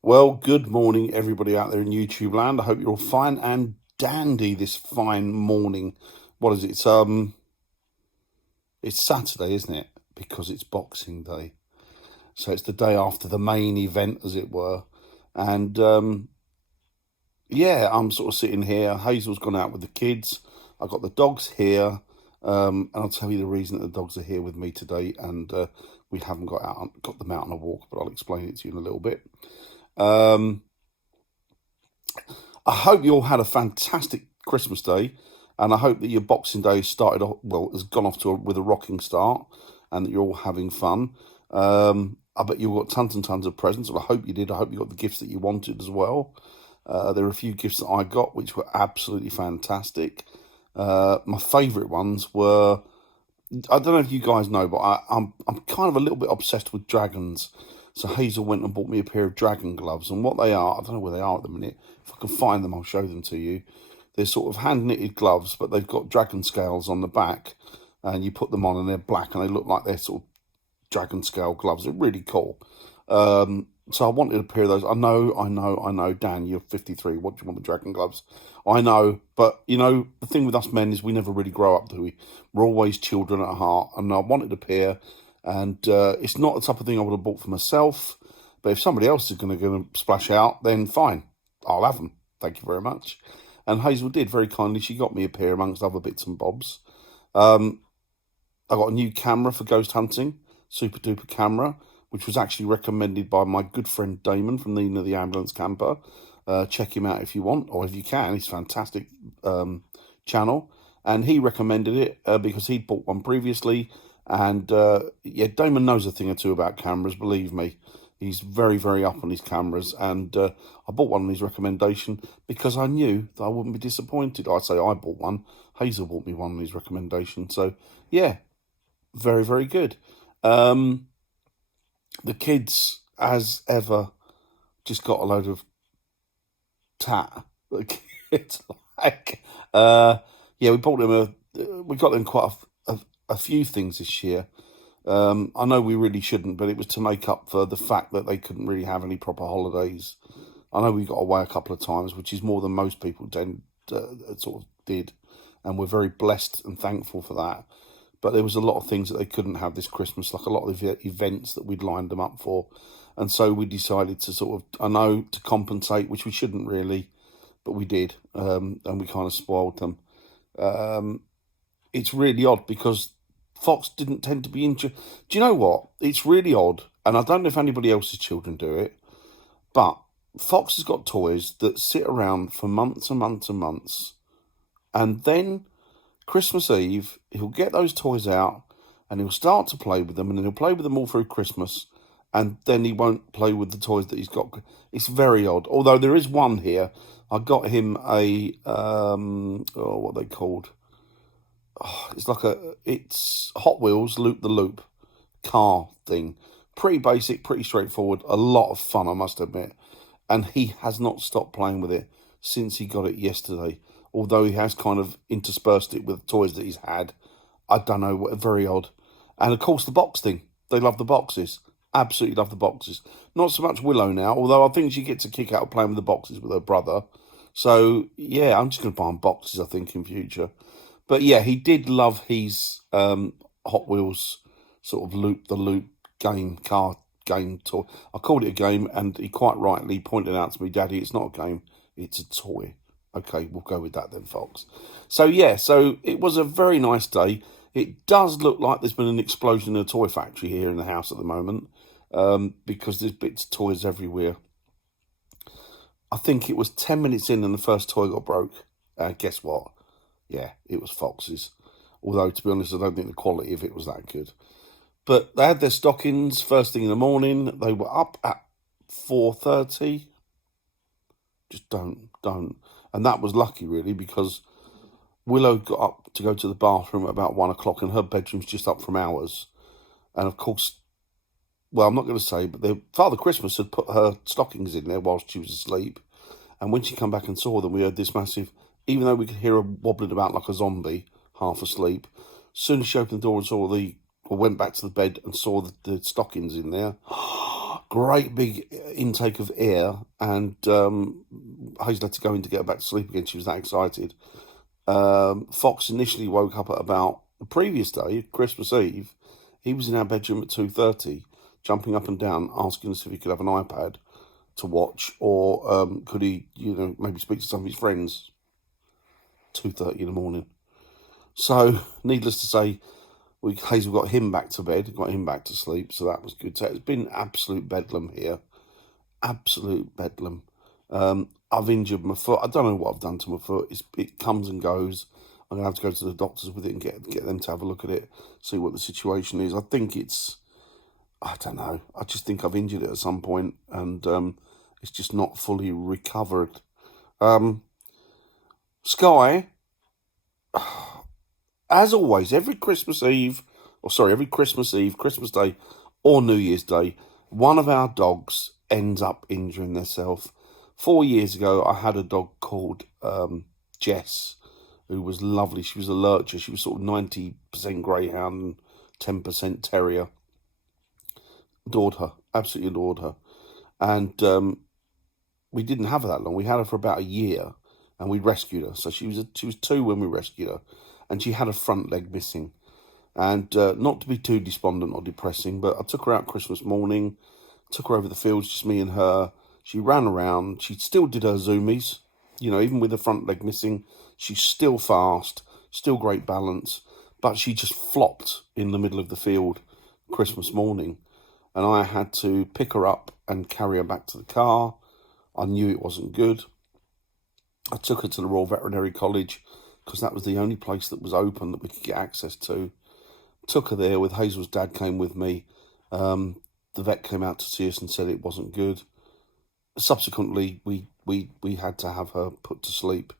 Well, good morning, everybody out there in YouTube land. I hope you're all fine and dandy this fine morning. What is it? It's Saturday, isn't it? Because it's Boxing Day, so it's the day after the main event, as it were. And yeah, I'm sort of sitting here. Hazel's gone out with the kids. I've got the dogs here, and I'll tell you the reason that the dogs are here with me today. And we haven't got them out on a walk, but I'll explain it to you in a little bit. Um, I hope you all had a fantastic Christmas Day, and I hope that your Boxing Day started off, well, has gone off with a rocking start, and that you're all having fun. I bet you got tons and tons of presents. Well, I hope you did. I hope you got the gifts that you wanted as well. There are a few gifts that I got which were absolutely fantastic. My favourite ones were, I don't know if you guys know, but I'm kind of a little bit obsessed with dragons. So Hazel went and bought me a pair of dragon gloves, and what they are, I don't know where they are at the minute. If I can find them, I'll show them to you. They're sort of hand knitted gloves, but they've got dragon scales on the back, and you put them on, and they're black, and they look like they're sort of dragon scale gloves. They're really cool. So I wanted a pair of those. I know. Dan, you're 53. What do you want with dragon gloves? I know, but you know the thing with us men is we never really grow up, do we? We're always children at heart, and I wanted a pair. And it's not the type of thing I would have bought for myself. But if somebody else is going to splash out, then fine, I'll have them. Thank you very much. And Hazel did very kindly. She got me a pair amongst other bits and bobs. Um, I got a new camera for ghost hunting, super duper camera, which was actually recommended by my good friend Damon from Nina the Ambulance Camper. Check him out if you want, or if you can. He's a fantastic channel. And he recommended it because he'd bought one previously. And yeah, Damon knows a thing or two about cameras, believe me. He's very, very up on his cameras. And I bought one on his recommendation because I knew that I wouldn't be disappointed. I'd say I bought one. Hazel bought me one on his recommendation. So, yeah, very, very good. The kids, as ever, just got a load of tat. The kids, like, yeah, we got them quite a few things this year. I know we really shouldn't, but it was to make up for the fact that they couldn't really have any proper holidays. I know we got away a couple of times, which is more than most people sort of did, and we're very blessed and thankful for that. But there was a lot of things that they couldn't have this Christmas, like a lot of the events that we'd lined them up for. And so we decided to sort of, I know, to compensate, which we shouldn't really, but we did, and we kind of spoiled them. It's really odd because Fox didn't tend to be interested. Do you know what? It's really odd, and I don't know if anybody else's children do it, but Fox has got toys that sit around for months and months and months, and then Christmas Eve, he'll get those toys out and he'll start to play with them, and then he'll play with them all through Christmas, and then he won't play with the toys that he's got. It's very odd. Although there is one here. I got him a, what are they called? Oh, it's Hot Wheels Loop the Loop car thing. Pretty basic, pretty straightforward. A lot of fun, I must admit. And he has not stopped playing with it since he got it yesterday. Although he has kind of interspersed it with toys that he's had. I don't know, very odd. And of course the box thing. They love the boxes. Absolutely love the boxes. Not so much Willow now, although I think she gets a kick out of playing with the boxes with her brother. So yeah, I'm just going to buy him boxes, I think, in future. But yeah, he did love his Hot Wheels sort of loop the loop car game toy. I called it a game, and he quite rightly pointed out to me, Daddy, it's not a game, it's a toy. Okay, we'll go with that then, folks. So yeah, so it was a very nice day. It does look like there's been an explosion in a toy factory here in the house at the moment, because there's bits of toys everywhere. I think it was 10 minutes in and the first toy got broke. Guess what? Yeah, it was Fox's. Although, to be honest, I don't think the quality of it was that good. But they had their stockings first thing in the morning. They were up at 4:30. Just don't. And that was lucky, really, because Willow got up to go to the bathroom at about 1 o'clock, and her bedroom's just up from ours. And of course, well, I'm not going to say, but Father Christmas had put her stockings in there whilst she was asleep. And when she come back and saw them, we heard this massive, even though we could hear her wobbling about like a zombie, half asleep. As soon as she opened the door and went back to the bed and saw the stockings in there, great big intake of air, and Hazel had to go in to get her back to sleep again. She was that excited. Fox initially woke up at about the previous day, Christmas Eve. He was in our bedroom at 2:30, jumping up and down, asking us if he could have an iPad to watch, or could he, maybe speak to some of his friends. 2:30 in the morning. So, needless to say, Hazel got him back to bed, got him back to sleep, so that was good. So it's been absolute bedlam here. Absolute bedlam. I've injured my foot. I don't know what I've done to my foot. It comes and goes. I'm going to have to go to the doctors with it and get them to have a look at it, see what the situation is. I think I don't know. I just think I've injured it at some point, and it's just not fully recovered. Sky, as always, every Christmas Eve, Christmas Day, or New Year's Day, one of our dogs ends up injuring themselves. 4 years ago, I had a dog called Jess, who was lovely. She was a lurcher. She was sort of 90% greyhound and 10% terrier. Adored her, absolutely adored her. And we didn't have her that long. We had her for about a year, and we rescued her. So she was 2 when we rescued her, and she had a front leg missing. And not to be too despondent or depressing, but I took her out Christmas morning, took her over the fields, just me and her. She ran around. She still did her zoomies, even with the front leg missing. She's still fast, still great balance, but she just flopped in the middle of the field Christmas morning. And I had to pick her up and carry her back to the car. I knew it wasn't good. I took her to the Royal Veterinary College because that was the only place that was open that we could get access to. Took her there with Hazel's dad, came with me. The vet came out to see us and said it wasn't good. Subsequently, we had to have her put to sleep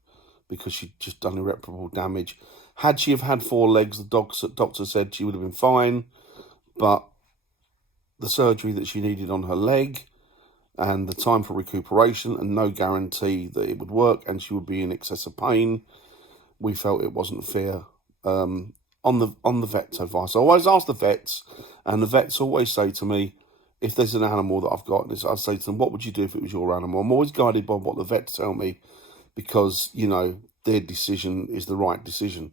because she'd just done irreparable damage. Had she have had 4 legs, the doctor said she would have been fine, but the surgery that she needed on her leg and the time for recuperation and no guarantee that it would work and she would be in excessive pain, we felt it wasn't fair. On the vet's advice, I always ask the vets, and the vets always say to me, if there's an animal that I've got, I say to them, what would you do if it was your animal? I'm always guided by what the vets tell me because, their decision is the right decision.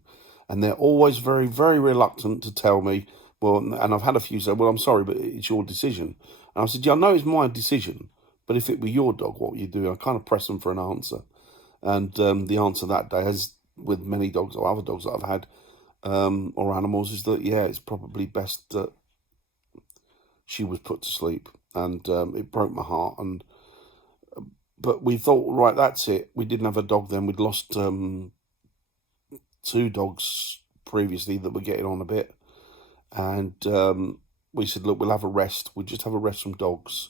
And they're always very, very reluctant to tell me, well, and I've had a few say, well, I'm sorry, but it's your decision. And I said, yeah, I know it's my decision, but if it were your dog, what would you do? I kind of press them for an answer. And the answer that day, as with many dogs or other dogs that I've had, or animals, is that, yeah, it's probably best that she was put to sleep. And it broke my heart. But we thought, right, that's it. We didn't have a dog then. We'd lost 2 dogs previously that were getting on a bit. And we said, look, we'll have a rest. We'll just have a rest from dogs.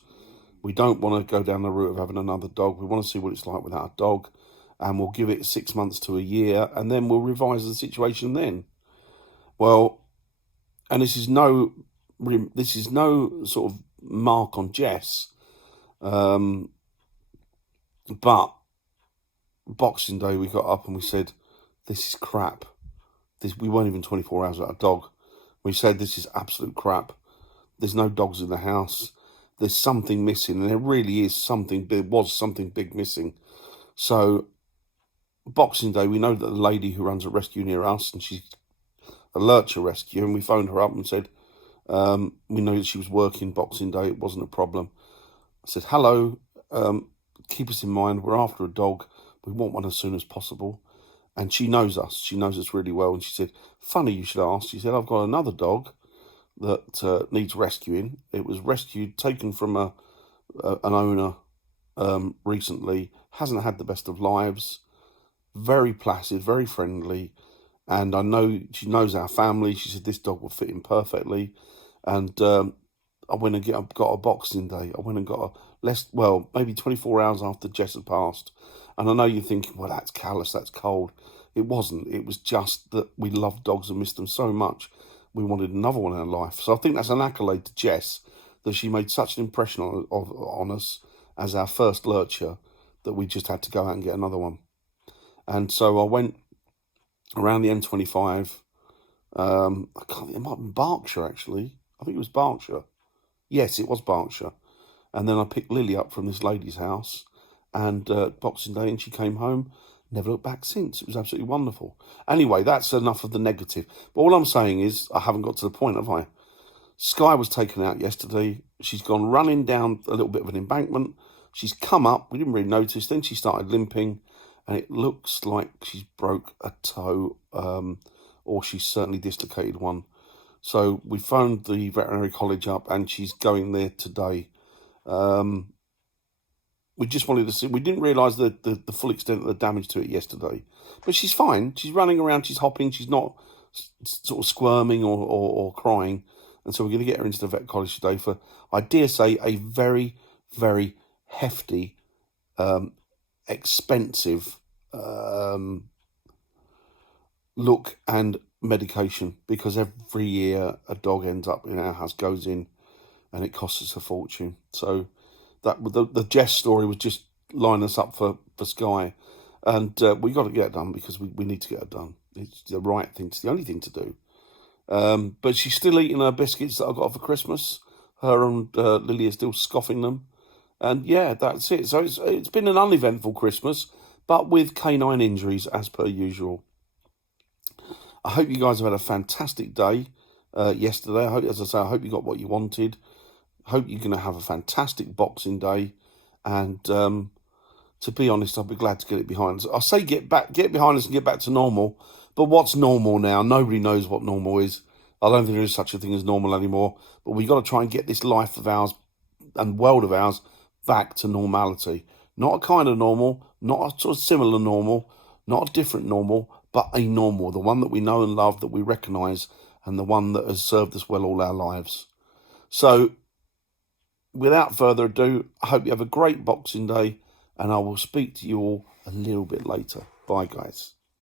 We don't want to go down the route of having another dog. We want to see what it's like without a dog. And we'll give it 6 months to a year, and then we'll revise the situation then. Well, and this is no sort of mark on Jess, but Boxing Day we got up and we said, this is crap. We weren't even 24 hours without a dog. We said, this is absolute crap. There's no dogs in the house. There's something missing, and there really is something. There was something big missing. So Boxing Day, we know that the lady who runs a rescue near us, and she's a lurcher rescue, and we phoned her up and said, we know that she was working Boxing Day, it wasn't a problem. I said, hello, keep us in mind, we're after a dog, we want one as soon as possible. And she knows us really well, and she said, funny you should ask, she said, I've got another dog that needs rescuing. It was rescued, taken from an owner recently, hasn't had the best of lives, very placid, very friendly, and I know she knows our family. She said this dog will fit in perfectly. And I went and got a Boxing Day. I went and got maybe 24 hours after Jess had passed. And I know you're thinking, well, that's callous, that's cold. It wasn't. It was just that we loved dogs and missed them so much. We wanted another one in our life. So I think that's an accolade to Jess, that she made such an impression on us as our first lurcher that we just had to go out and get another one. And so I went around the M25. It might have been Berkshire, actually. I think it was Berkshire. Yes, it was Berkshire. And then I picked Lily up from this lady's house, and Boxing Day, and she came home, never looked back since. It was absolutely wonderful. Anyway, that's enough of the negative. But all I'm saying is, I haven't got to the point, have I? Sky was taken out yesterday. She's gone running down a little bit of an embankment. She's come up. We didn't really notice. Then she started limping, and it looks like she's broke a toe, or she's certainly dislocated one. So we phoned the veterinary college up, and she's going there today. We just wanted to see. We didn't realise the full extent of the damage to it yesterday, but she's fine. She's running around. She's hopping. She's not sort of squirming or crying. And so we're going to get her into the vet college today for, I dare say, a very, very hefty, expensive look and medication, because every year a dog ends up in our house, goes in, and it costs us a fortune. So that the Jess story was just lining us up for Sky, and we got to get it done because we need to get it done. It's the right thing. It's the only thing to do. But she's still eating her biscuits that I got for Christmas. Her and Lily are still scoffing them. And yeah, that's it. So it's been an uneventful Christmas, but with canine injuries as per usual. I hope you guys have had a fantastic day yesterday. I hope you got what you wanted. Hope you're going to have a fantastic Boxing Day. And to be honest, I'll be glad to get it behind us. I say get behind us and get back to normal. But what's normal now? Nobody knows what normal is. I don't think there is such a thing as normal anymore. But we've got to try and get this life of ours and world of ours back to normality. Not a kind of normal, not a sort of similar normal, not a different normal, but a normal. The one that we know and love, that we recognise, and the one that has served us well all our lives. So, without further ado, I hope you have a great Boxing Day, and I will speak to you all a little bit later. Bye, guys.